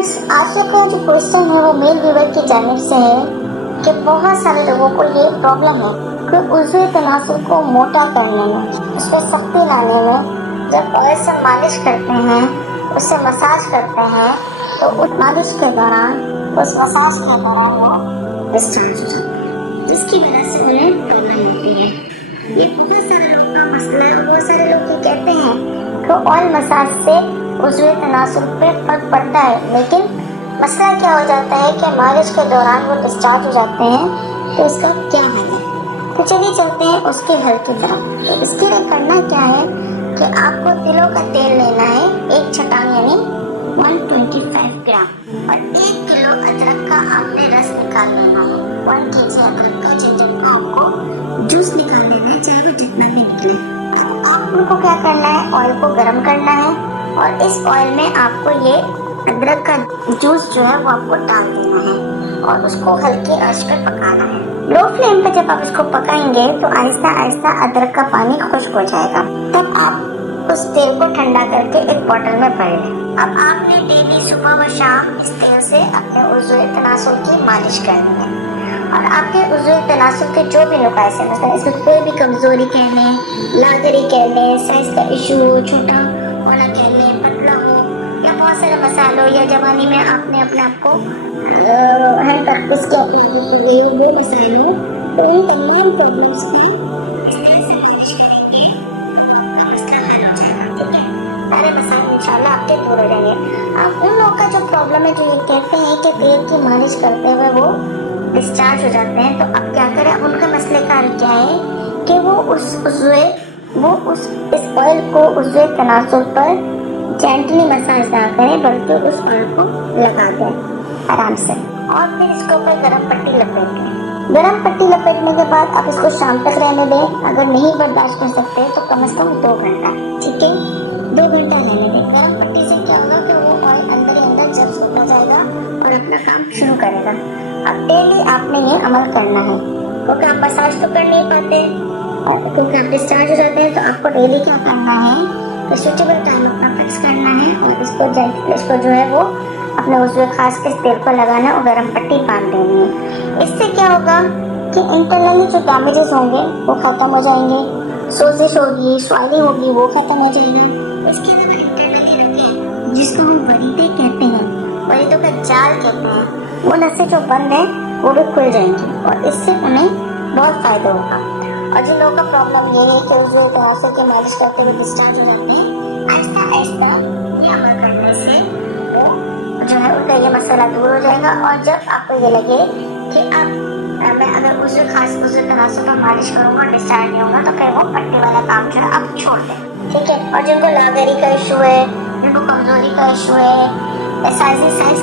Friends, आज का जो क्वेश्चन है वो मेल व्यूअर की जानिब से है कि बहुत सारे लोगों को ये प्रॉब्लम है कि उज़्वे तनासुल को मोटा करने में, उस पर सख्ती लाने में, जब ऑयल से मालिश करते हैं, उससे मसाज करते हैं, तो उस मालिश के दौरान, उस मसाज के दौरान वो डिस्चार्ज हो जाता है, जिसकी वजह से उन्हें प्रॉब्लम होती है। ये बहुत सारे लोगों का मसला है। बहुत सारे लोग ये कहते हैं कि ऑयल मसाज से उज़्वे तनासुल पे फर्क पड़ता है, लेकिन मसला क्या हो जाता है कि मालिश के दौरान वो डिस्चार्ज हो जाते हैं, तो इसका क्या हल है? तो चलिए चलते हैं उसके हल की तरफ। तो इसके लिए करना क्या है कि आपको तिलों का तेल लेना है, एक छटांग यानी 125 ग्राम, और 1 किलो अदरक का आपने रस निकाल लेना है। 1 kg अदरक का जिंजर का आपको जूस निकाल लेना है, चाहे वो जितना भी निकले। आपको क्या करना है, ऑयल को गर्म करना है, और इस ऑयल में आपको ये अदरक का जूस जो है वो आपको डाल देना है और उसको हल्की आंच पे पकाना है। लो फ्लेम पे जब आप इसको पकाएंगे तो आहिस्ता आहिस्ता अदरक का पानी खुश्क हो जाएगा। तब आप उस तेल को ठंडा करके एक बोतल में भर लें। अब आपने डेली सुबह व शाम इस तेल से अपने उज़्वे तनासुल की मालिश करनी है, और आपके उज़्वे तनासुल के जो भी नुकास है, मतलब इसमें कोई भी कमजोरी कह लें, लादरी कह लें, साइज का इशू हो, छोटा होना कह लें, पतला हो, या बहुत सारे मसालों या जवानी में आपने अपने आप को इसके वो मसाइल हो, तो इन तमाम प्रॉब्लम्स का इस तरह से मालिश करेंगे तो आपका मसला हल हो जाएगा। ठीक है, सारे मसाइल इंशाल्लाह आपके दूर हो जाएंगे। अब उन लोगों का जो प्रॉब्लम है, जो ये कहते हैं कि तेल की मालिश करते हुए वो डिस्चार्ज हो जाते हैं, तो अब क्या करें? उनके मसले का हल क्या है कि वो इस ऑयल को उज़्वे तनासुल पर जेंटली मसाज ना करें, बल्कि उस ऑयल को लगा दें आराम से, और फिर इसके ऊपर गरम पट्टी लपेट दें। गरम पट्टी लपेटने के बाद आप इसको शाम तक रहने दें। अगर नहीं बर्दाश्त कर सकते तो कम से कम 2 घंटा, ठीक है, 2 घंटा रहने दें। गरम पट्टी से क्या होगा कि वो ऑयल अंदर ही अंदर जल्द होता जाएगा और अपना काम शुरू करेगा। अब डेली आपने ये अमल करना है, क्योंकि आप मसाज तो कर नहीं पाते, क्योंकि आप डिस्चार्ज हो जाते हैं, तो आपको डेली क्या करना है कि सूटेबल टाइम अपना फिक्स करना है, और इसको जो है वो अपने उज़्वे खास के तेल को लगाना है और गर्म पट्टी बांध देनी है। इससे क्या होगा कि इंटरनली जो डैमेजेस होंगे वो खत्म हो जाएंगे, सोजिश होगी, स्वाइलिंग होगी, वो खत्म हो जाएगा। इसके अलावा इंटरनली रखें, जिसको हम वरीदे कहते हैं, वरीदों का जाल कहते हैं, वो नसें जो बंद है वो भी खुल जाएंगी, और इससे उन्हें बहुत फायदा होगा। और जिन लोगों का प्रॉब्लम ये है कि उज़्वे तनासुल की मालिश करते हुए डिस्चार्ज हो जाते हैं, आहिस्ता आहिस्ता ये अमल करने से जो है उनका ये मसला दूर हो जाएगा। और जब आपको ये लगे कि अब मैं अगर उज़्वे तनासुल पर मालिश करूँगा और डिस्चार्ज नहीं होगा, तो फिर वो पट्टी वाला काम जो है आप छोड़ दें, ठीक है। और जिनको लादरी का इशू है, जिनको कमजोरी का इशू है, साइज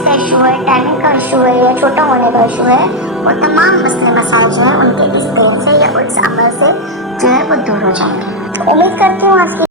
का इशू है, टाइमिंग का इशू है, या छोटा होने का इशू है, वो तमाम मसले मसाइल जो है उनके इस तेल से या उस अमल से जो है वो दूर हो जाएंगे। तो उम्मीद करती हूँ आज की